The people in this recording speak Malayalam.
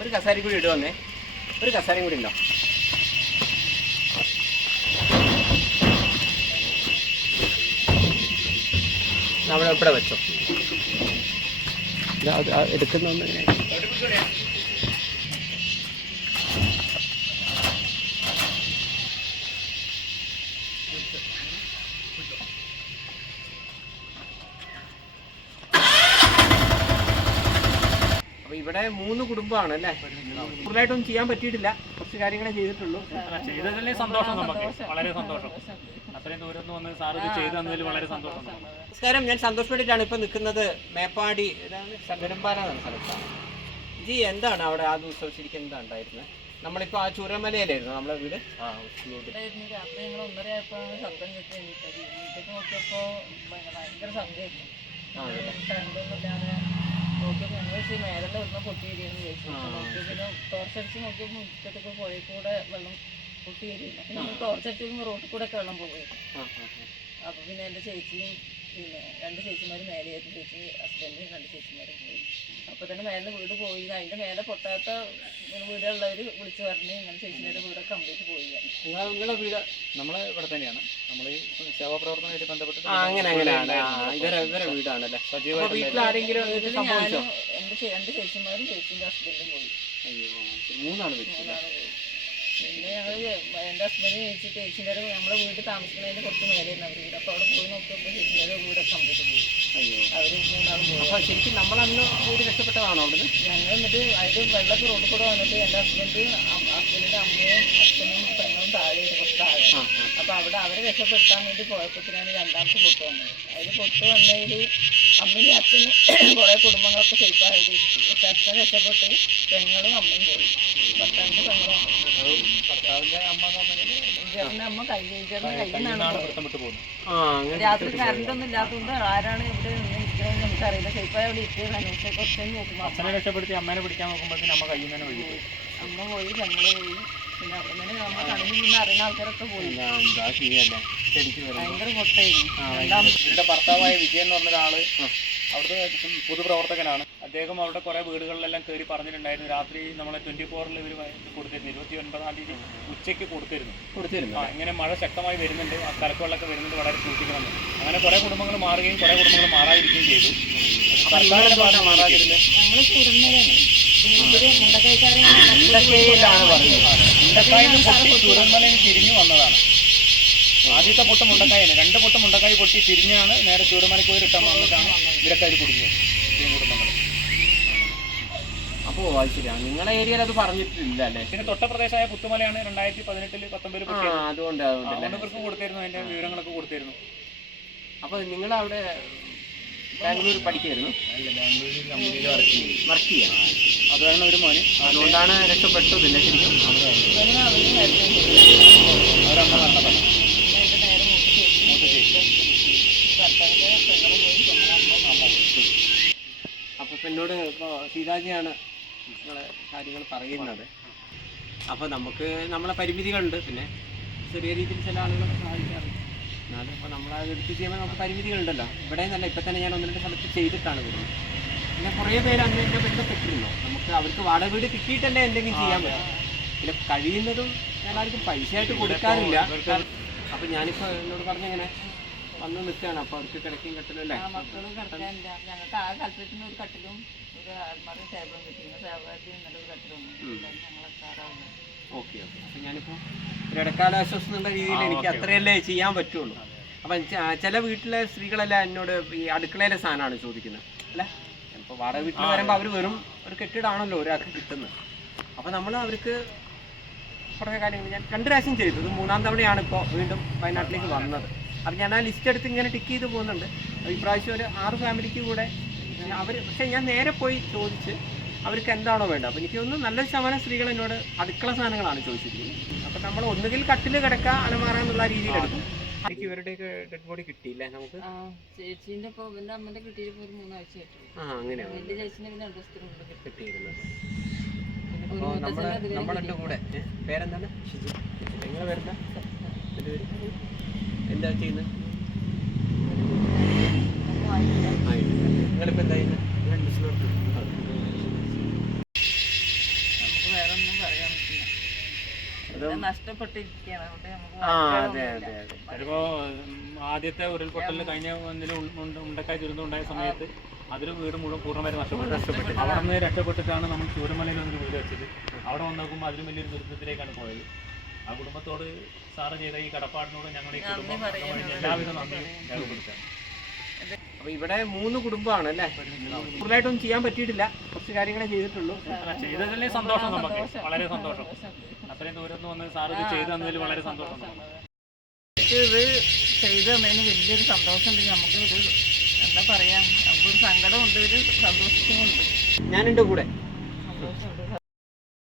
ഒരു കസാരയും കൂടി ഇടുവന്നേ, ഒരു കസാരയും കൂടി ഉണ്ടോ? നമ്മൾ ഇവിടെ വെച്ചോ, എടുക്കുന്ന ഇവിടെ 3 കുടുംബമാണ് അല്ലേ? കൂടുതലായിട്ടൊന്നും ചെയ്യാൻ പറ്റിയിട്ടില്ല, കുറച്ച് കാര്യങ്ങളെ ചെയ്തിട്ടുള്ളൂ. ചെയ്തതിൽ സന്തോഷം, നമുക്ക് വളരെ സന്തോഷം. അത്രയും ദൂരം വന്ന് സാർ ഇത് ചെയ്തു തന്നതിൽ വളരെ സന്തോഷം. നമസ്കാരം, ഞാൻ സന്തോഷ് പണ്ഡിറ്റാണ്. ഇപ്പം നിൽക്കുന്നത് മേപ്പാടി നെടുമ്പാറ എന്ന സ്ഥലത്താണ്. ജി, എന്താണ് അവിടെ ആ ദിവസം ശരിക്കും എന്താ ഉണ്ടായിരുന്നത്? നമ്മളിപ്പോൾ ആ ചുരമലയിലായിരുന്നു നമ്മളെ വീട്. രാത്രി ഞങ്ങൾ 1:30 ശബ്ദം കിട്ടി എണീറ്റത്. വീട്ടിലേക്ക് നോക്കിയപ്പോൾ ഭയങ്കര ശബ്ദമായിരുന്നു. കറണ്ടൊന്നുമില്ലാതെ നോക്കിയപ്പോൾ ഞങ്ങൾ വെച്ച് മേലെ ഇവിടുന്ന് പൊട്ടി വരികയെന്ന് ചോദിച്ചു. നോക്കിയപ്പോൾ പിന്നെ ടോർച്ചടിച്ച് നോക്കിയപ്പോൾ മുറ്റത്തൊക്കെ പുഴയിൽ കൂടെ വെള്ളം പൊട്ടി വരികയില്ല. അപ്പം നമ്മൾ ടോർച്ചടിച്ച് റോഡിൽ കൂടെ ഒക്കെ വെള്ളം പോകുമായിരുന്നു. അപ്പോൾ പിന്നെ എൻ്റെ ചേച്ചിയും പിന്നെ 2 ചേച്ചിമാരും മേലെയായിരുന്നു. ചേച്ചി ഹസ്ബൻഡും 2 ചേച്ചിമാരും പോയി. അപ്പോൾ തന്നെ മേലെ വീട് പോയി. അതിൻ്റെ മേലെ പൊട്ടാത്ത വീടുള്ളവർ വിളിച്ച് പറഞ്ഞ് ഇങ്ങനെ ചേച്ചിയുടെ വീടൊക്കെ കംപ്ലീറ്റ് പോയി. നിങ്ങളുടെ വീട് നമ്മളെ ഇവിടെ തന്നെയാണ്. നമ്മൾ ഈ സേവാപ്രവർത്തനമായിട്ട് ബന്ധപ്പെട്ട് ഇവരെ വീടാണല്ലേ? വീട്ടിൽ ആരെങ്കിലും ഞാനും എൻ്റെ 2 ചേച്ചിമാരും ചേച്ചിൻ്റെ ഹസ്ബൻഡും പോയി. 3 ആൾ പോയി. പിന്നെ ഞങ്ങൾ എൻ്റെ ഹസ്ബൻഡ് ചേച്ചി ചേച്ചിൻ്റെ നമ്മളെ വീട് താമസിക്കുന്നതിന് കുറച്ച് മേലെയായിരുന്നു അവർ വീട്. അപ്പോൾ അവിടെ പോയി നോക്കിയപ്പോൾ ചേച്ചിൻ്റെ വീടൊക്കെ കംപ്ലീറ്റ് പോയി. അവർ 3 ആളും പോയി. ശരിക്കും നമ്മളന്ന് കൂടി രക്ഷപ്പെട്ടതാണോ അവിടുന്ന്? ഞങ്ങൾ എന്നിട്ട് അതിൽ വെള്ളത്തിൽ റോഡിൽ കൂടെ വന്നിട്ട് എൻ്റെ ഹസ്ബൻഡിൻ്റെ അമ്മയും അച്ഛനും പെങ്ങളും താഴെ കുറച്ച് താഴെ. അപ്പോൾ അവിടെ അവരെ രക്ഷപ്പെടുത്താൻ വേണ്ടി പോയപ്പോഴത്തേനാണ് 2ാമത്തെ പൊട്ട് വന്നത്. അതിൽ പൊട്ട് വന്നതിൽ അമ്മയും അച്ഛനും കുറേ കുടുംബങ്ങളൊക്കെ സേഫായത്. പക്ഷെ അച്ഛൻ രക്ഷപ്പെട്ട് പെങ്ങളും അമ്മയും പോയി. ഭർത്താവിൻ്റെ പെങ്ങളും അമ്മയും. ചേട്ടൻ്റെ അമ്മ കയ്യിന്നാണ് രാത്രി കറണ്ടൊന്നും ഇല്ലാത്തതുകൊണ്ട് ആരാണ് ഇവിടെ ഇരിക്കണമെന്ന് നമുക്കറിയില്ല. സേഫായി അവിടെ ഇരിക്കുന്നത് അന്വേഷിച്ച് കുറച്ചൊന്നും നോക്കുമ്പോൾ അച്ഛനെ രക്ഷപ്പെടുത്തി അമ്മേനെ പിടിക്കാൻ നോക്കുമ്പോഴത്തേനും അമ്മ കയ്യിൽ നിന്ന് വഴി പോയി. അമ്മ പോയി, പെങ്ങള് പോയി. പിന്നെ അവിടെ നിന്ന് നമ്മൾ കടലിൽ നിന്ന് അറിയുന്ന ആൾക്കാരൊക്കെ പോയി. ഭയങ്കര പൊട്ടായിരുന്നു. ഇവരുടെ ഭർത്താവായ വിജയൻ എന്ന് പറഞ്ഞ ഒരാള് അവിടുത്തെ പൊതുപ്രവർത്തകനാണ്. അദ്ദേഹം അവിടെ കുറേ വീടുകളിലെല്ലാം കയറി പറഞ്ഞിട്ടുണ്ടായിരുന്നു. രാത്രി നമ്മളെ 24-ൽ ഇവർ കൊടുത്തിരുന്നു. 29-ാം തീയതി ഉച്ചയ്ക്ക് കൊടുത്തിരുന്നു. ഇങ്ങനെ മഴ ശക്തമായി വരുന്നുണ്ട്, ആ കലക്കവെള്ളമൊക്കെ വരുന്നുണ്ട്, വളരെ സൂക്ഷിക്കണം. അങ്ങനെ കുറേ കുടുംബങ്ങൾ മാറുകയും കുറേ കുടുംബങ്ങൾ മാറാതിരിക്കുകയും ചെയ്തു. സർക്കാരിന്റെ ഭാഗം മാറാതിരുന്നത് ഞങ്ങൾ ചുരന്മലയിൽ തിരിഞ്ഞു വന്നതാണ്. ആദ്യത്തെ പൊട്ട് മുണ്ടക്കായാണ്. 2 പൊട്ട് മുണ്ടക്കായി പൊട്ടി തിരിഞ്ഞാണ് നേരെ ചൂരമലയ്ക്ക് പോയി റിട്ടേൺ വന്നിട്ടാണ് ഇവരൊക്കെ അതിൽ കുടുങ്ങിയത്, കുടുംബങ്ങൾ. അപ്പോൾ അത് ശരിയാണ്, നിങ്ങളുടെ ഏരിയയിൽ അത് പറഞ്ഞിട്ടില്ല അല്ലേ? പിന്നെ തൊട്ട പ്രദേശമായ പുത്തുമലയാണ് 2018-ൽ 19 അതുകൊണ്ട് ഇവർക്ക് കൊടുത്തിരുന്നു, അതിന്റെ വിവരങ്ങളൊക്കെ കൊടുത്തിരുന്നു. അപ്പോൾ നിങ്ങളവിടെ ബാംഗ്ലൂർ പഠിക്കായിരുന്നു? അല്ല, ബാംഗ്ലൂരിൽ കമ്പനിയിൽ വർക്ക് ചെയ്യാം. അതാണ് ഒരു മോന്. അതുകൊണ്ടാണ് രക്ഷപ്പെട്ടതില്ല ശരിക്കും. അവരമ്മ നടന്നതാണ്. അപ്പോൾ എന്നോട് ഇപ്പോൾ സീതാജിയാണ് നിങ്ങളെ കാര്യങ്ങൾ പറയുന്നത്. അപ്പോൾ നമുക്ക് നമ്മളെ പരിമിതികളുണ്ട്. പിന്നെ ചെറിയ രീതിയിൽ ചില ആളുകളൊക്കെ സഹായിക്കാറുണ്ട്. എന്നാലും ഇപ്പോൾ നമ്മളത് എടുത്ത് ചെയ്യുമ്പോൾ നമുക്ക് പരിമിതികളുണ്ടല്ലോ. ഇവിടെ നിന്നല്ല, ഇപ്പം തന്നെ ഞാൻ 1-2 സ്ഥലത്ത് ചെയ്തിട്ടാണ് വരുന്നത്. പിന്നെ കുറേ പേര് അന്ന് എൻ്റെ ബന്ധപ്പെട്ടിരുന്നു. നമുക്ക് അവർക്ക് വാടക വീട് കിട്ടിയിട്ടല്ലേ എന്തെങ്കിലും ചെയ്യാൻ പറ്റും. പിന്നെ കഴിയുന്നതും ഞാൻ ആർക്കും പൈസയായിട്ട് കൊടുക്കാറില്ല. അപ്പം ഞാനിപ്പോൾ എന്നോട് പറഞ്ഞങ്ങനെ വന്ന് നിൽക്കുകയാണ്. അപ്പോൾ അവർക്ക് കിടക്കുകയും കട്ടിലും അല്ലേ? മക്കളും കിടക്കാനില്ല. ഞങ്ങൾക്ക് ആ കട്ടിലിന് ഒരു കട്ടിലും ഒരു അൽമാറും ടേബിളും കിട്ടി. നല്ലൊരു കട്ടിലും ഞങ്ങളൊക്കെ. ഓക്കെ. അപ്പം ഞാനിപ്പോൾ ഒരു ഇടക്കാലാശ്വാസം എന്നുള്ള രീതിയിൽ എനിക്ക് അത്രയല്ലേ ചെയ്യാൻ പറ്റുള്ളൂ. അപ്പം ചില വീട്ടിലെ സ്ത്രീകളെല്ലാം എന്നോട് ഈ അടുക്കളയിലെ സാധനമാണ് ചോദിക്കുന്നത് അല്ലേ? ഇപ്പോൾ വാടക വീട്ടിൽ വരുമ്പോൾ അവർ വെറും ഒരു കെട്ടിടമാണല്ലോ ഒരാൾക്ക് കിട്ടുന്നത്. അപ്പോൾ നമ്മൾ അവർക്ക് കുറേ കാര്യങ്ങൾ ഞാൻ 2 പ്രാവശ്യം ചെയ്തു. ഇത് 3ാം തവണയാണ് ഇപ്പോൾ വീണ്ടും വയനാട്ടിലേക്ക് വന്നത്. അപ്പം ഞാൻ ആ ലിസ്റ്റ് എടുത്ത് ഇങ്ങനെ ടിക്ക് ചെയ്ത് പോകുന്നുണ്ട്. ഇപ്രാവശ്യം ഒരു 6 ഫാമിലിക്ക് കൂടെ അവർ, പക്ഷേ ഞാൻ നേരെ പോയി ചോദിച്ച് അവർക്ക് എന്താണോ വേണ്ടത്. അപ്പോൾ എനിക്ക് തോന്നുന്നു നല്ലൊരു ശതമാനം സ്ത്രീകൾ എന്നോട് അടുക്കള സാധനങ്ങളാണ് ചോദിച്ചിരിക്കുന്നത്. അപ്പം നമ്മൾ ഒന്നുകിൽ കട്ടിൽ കിടക്കുക അലമാറ എന്നുള്ള രീതിയിലെടുക്കും. എനിക്ക് ഇവരുടെയൊക്കെ ഡെഡ് ബോഡി കിട്ടിയില്ലേ നമുക്ക്? ചേച്ചീൻ്റെ ഇപ്പോൾ എൻ്റെ അമ്മൻ്റെ കിട്ടിയപ്പോൾ ഒരു 3 ആഴ്ച ആയിട്ടു. അങ്ങനെയാണ് എൻ്റെ ചേച്ചീനെ പിന്നെ 2 ദിവസത്തിനുള്ളിൽ കിട്ടിയിരുന്നത്. അപ്പോൾ നമ്മളെൻ്റെ കൂടെ പേരെന്താണ്? നിങ്ങളെ പേരെന്താ? എന്താ ചെയ്യുന്നത്? നഷ്ടപ്പെട്ടിരിക്കുകയാണ്. അതുകൊണ്ട് നമുക്ക് ആ വാക്കുകളൊന്നും അതെ ഇല്ല. അതെ അതെ. ചിലപ്പോ ആദ്യത്തെ ഉരുൾപൊട്ടലിൽ കഴിഞ്ഞ ഉണ്ടക്കായ ദുരന്തം ഉണ്ടായ സമയത്ത് അതിലും വീട് മുഴുവൻ പൂർണ്ണമായിട്ട് നഷ്ടപ്പെട്ടു. അവിടെ നിന്ന് രക്ഷപ്പെട്ടിട്ടാണ് നമ്മൾ ചൂരമലയിൽ ഒരു വീട് വെച്ചത്. അവിടെ വന്ന് നോക്കുമ്പോൾ അതിലും വലിയൊരു ദുരിതത്തിലേക്കാണ് പോയത്. ആ കുടുംബത്തോട് സാറ് ചെയ്ത ഈ കടപ്പാടിനോട് ഞങ്ങൾ ഈ കുടുംബം എല്ലാവിധ നന്ദിയും രേഖപ്പെടുത്താം. അപ്പൊ ഇവിടെ 3 കുടുംബമാണ് അല്ലേ? കൂടുതലായിട്ടൊന്നും ചെയ്യാൻ പറ്റിയിട്ടില്ല, കുറച്ച് കാര്യങ്ങളെ ചെയ്തിട്ടുള്ളൂ. ചെയ്തതിൽ സന്തോഷം നമുക്ക്, വളരെ സന്തോഷം. അത്രയും ദൂരം നിന്ന് വന്ന് സാർ ഇത് ചെയ്തു തന്നതിൽ വളരെ സന്തോഷം നമുക്ക്. ഇത് ചെയ്തു തന്നതിന് വലിയൊരു സന്തോഷമുണ്ട്. നമുക്ക് ഒരു എന്താ പറയാ, നമുക്കൊരു സങ്കടമുണ്ട്, ഒരു സന്തോഷമുണ്ട്. ഞാനുണ്ട് കൂടെ. സന്തോഷമുണ്ട്.